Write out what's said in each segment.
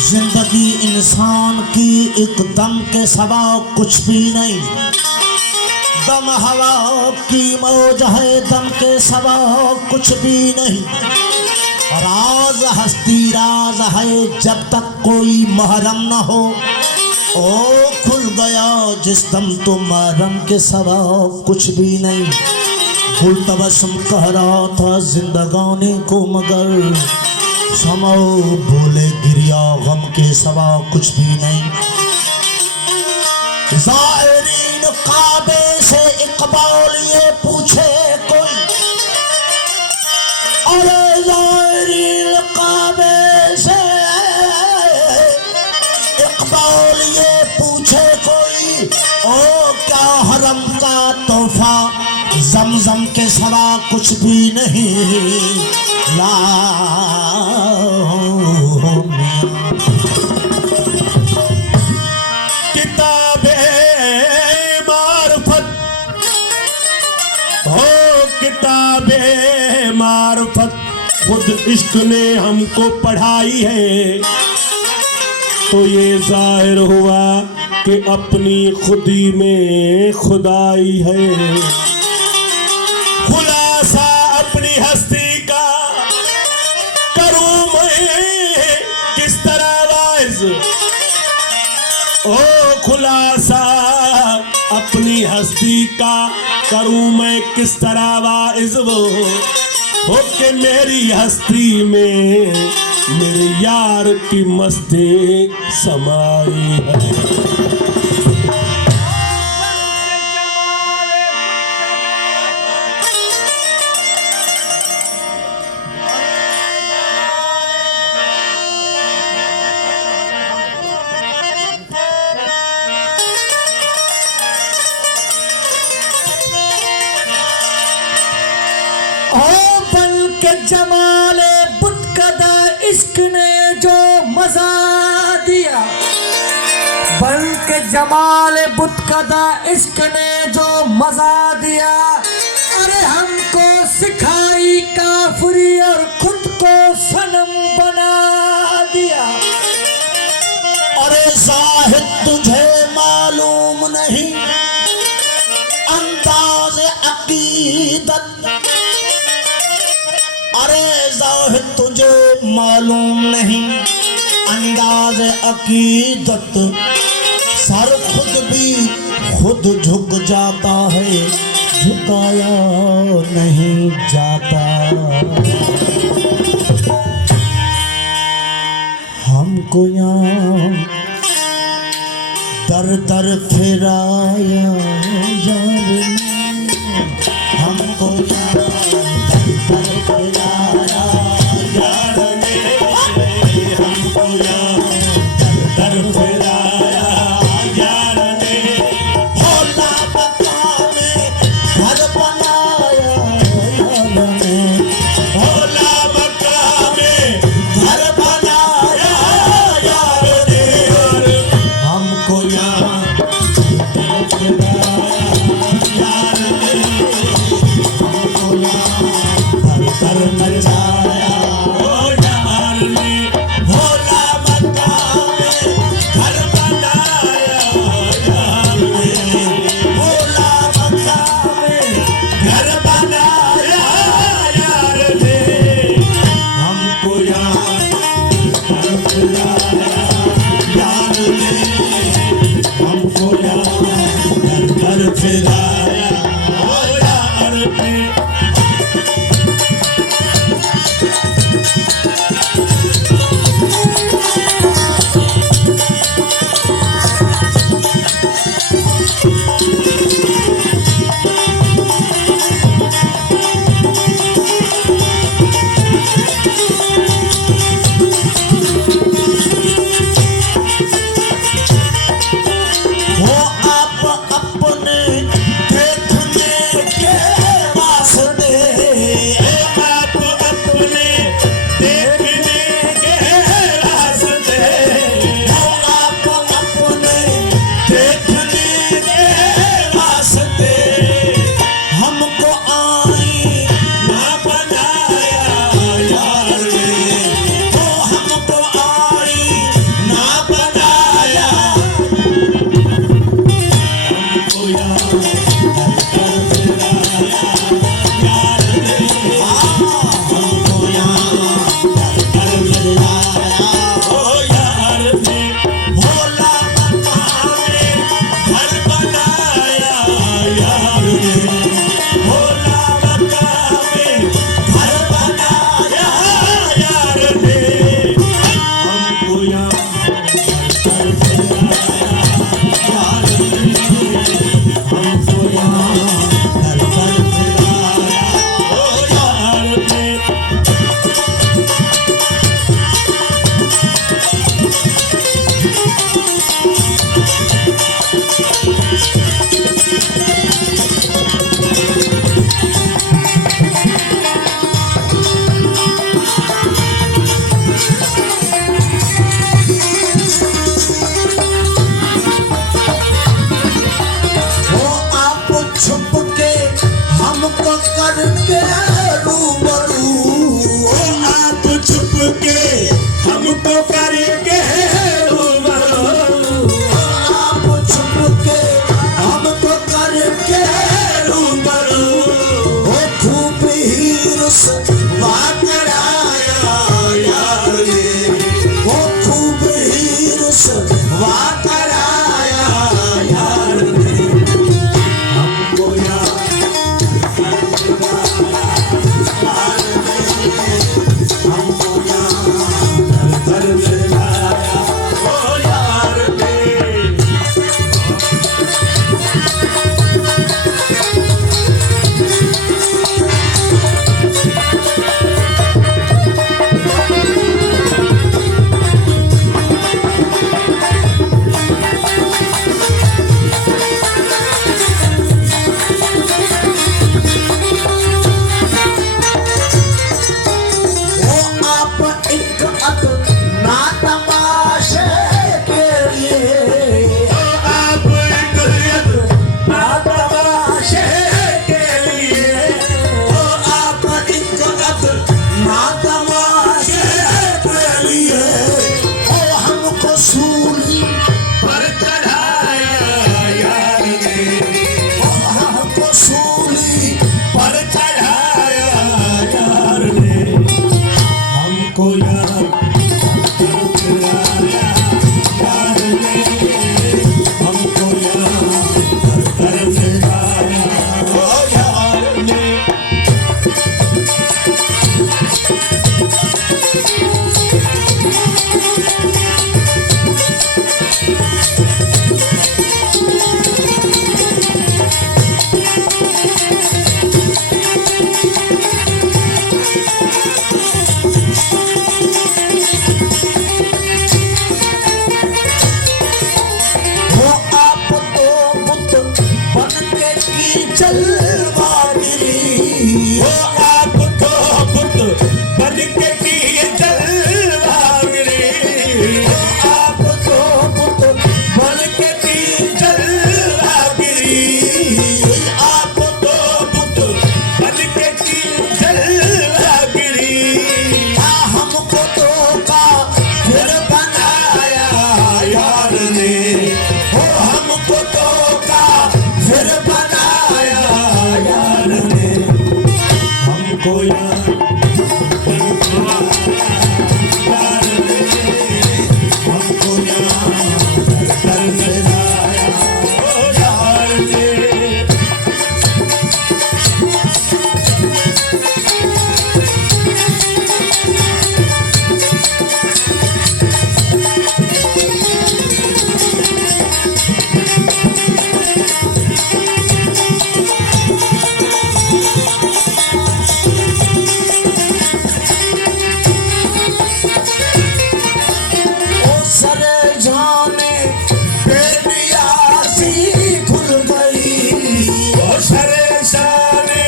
जिंदगी इंसान की एक दम के सिवा कुछ भी नहीं। दम हवा की मौज है, दम के सिवा कुछ भी नहीं। राज हस्ती राज है जब तक कोई महरम न हो। ओ खुल गया जिस दम तो महरम के सिवा कुछ भी नहीं। गुल तबस्सुम कह रहा था जिंदगानी को मगर समो बोले गिरिया गम के सिवा कुछ भी नहीं। ज़ाहिरीन काबे से इकबाल ये पूछे कोई, अरे ज़ाहिरीन काबे से इकबाल ये पूछे कोई, ओ क्या हरम का तोहफा ज़मज़म के सिवा कुछ भी नहीं। ला किताबे मारुफत हो, किताबे मारुफत खुद इश्क ने हमको पढ़ाई है। तो ये जाहिर हुआ कि अपनी खुदी में खुदाई है। खुलासा अपनी हस्ती का करूं मैं किस तरह वाइज, ओ खुलासा अपनी हस्ती का करूं मैं किस तरह वाइज। वो हो के मेरी हस्ती में मेरे यार की मस्ती समाई है। जमाले बुतकदा इश्क ने जो मजा दिया, बन के जमाले बुतकदा इश्क ने जो मजा दिया। अरे हमको सिखाई काफरी और खुद को सनम बना दिया। अरे साहिब तुझे मालूम नहीं अंदाज़ अकीदत, अरे ज़ाहिद तुझे मालूम नहीं अंदाज़ अकीदत। सर खुद भी खुद झुक जाता है, झुकाया नहीं जाता। हमको यहाँ दर दर फिराया यार ने, हमको यहाँ करके रूबरू आप छुप के हमको करेंगे रूबरू आप छुप के हमको करके रूबरू वो खूब हीरस वाकराया यार ने वो खूब हीरस वाकराया यार ने हमको यार हमको यार दर्द लाया ओ यार ने वो आप एक अद ना तमाशे के लिए आप ना तमाशे के लिए वो आप एक अद ना तमाशे के लिए वो हमको सूली पर चढ़ाया यार ने वो हमको सूली पर चढ़ाया यार ने हमको यार चढ़ाया यार ने हमको यार चढ़ाया ओ यार ने वो आप तो बुत बन के की जलवागिरी वो आप तो बुत बन के किए जलवागिरी आप तो बुत बन के की जलवागिरी आप तो बुत बन के किए जलवागिरी हमको तो का फिर बनाया यार ने हो हमको तो का फिर बनाया यार ने हमको यार यार ने हमको यार चढ़ाया ओ यार ने ओ सर जाने बेनियासी खुल गई ओ सरे सारे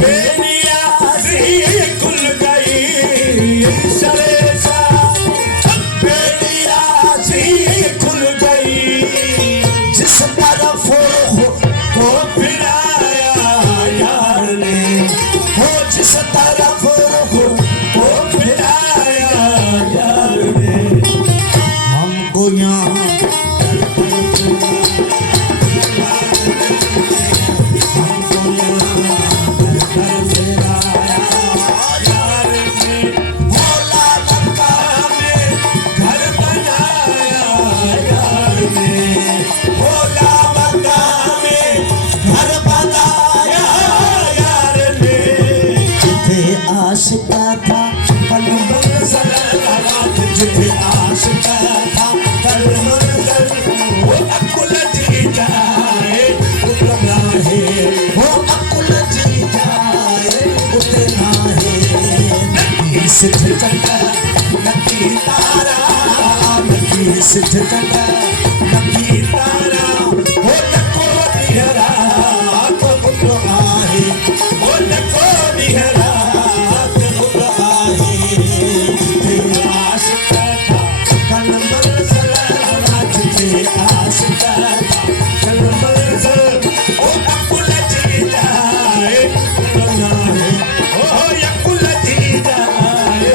बेनियासी खुल गई सरे सारे बेनियासी खुल गई जिस तरफ को फिराया यार ने हो जिस तरफ को फिराया यार ने हमको यहाँ हमको यहाँ फिराया यार ने भोला लंका में घर बनाया यार ने भोला लंका में घर बनाया यार ने जिथे आशिका था कल मंजर जिथे आशिका था कल मंजर वो अकुल जी जाए उतना है वो अकुल जी जाए उतना है सिद्ध चंदा नकी तारा नकी सिद्ध चंदा नकी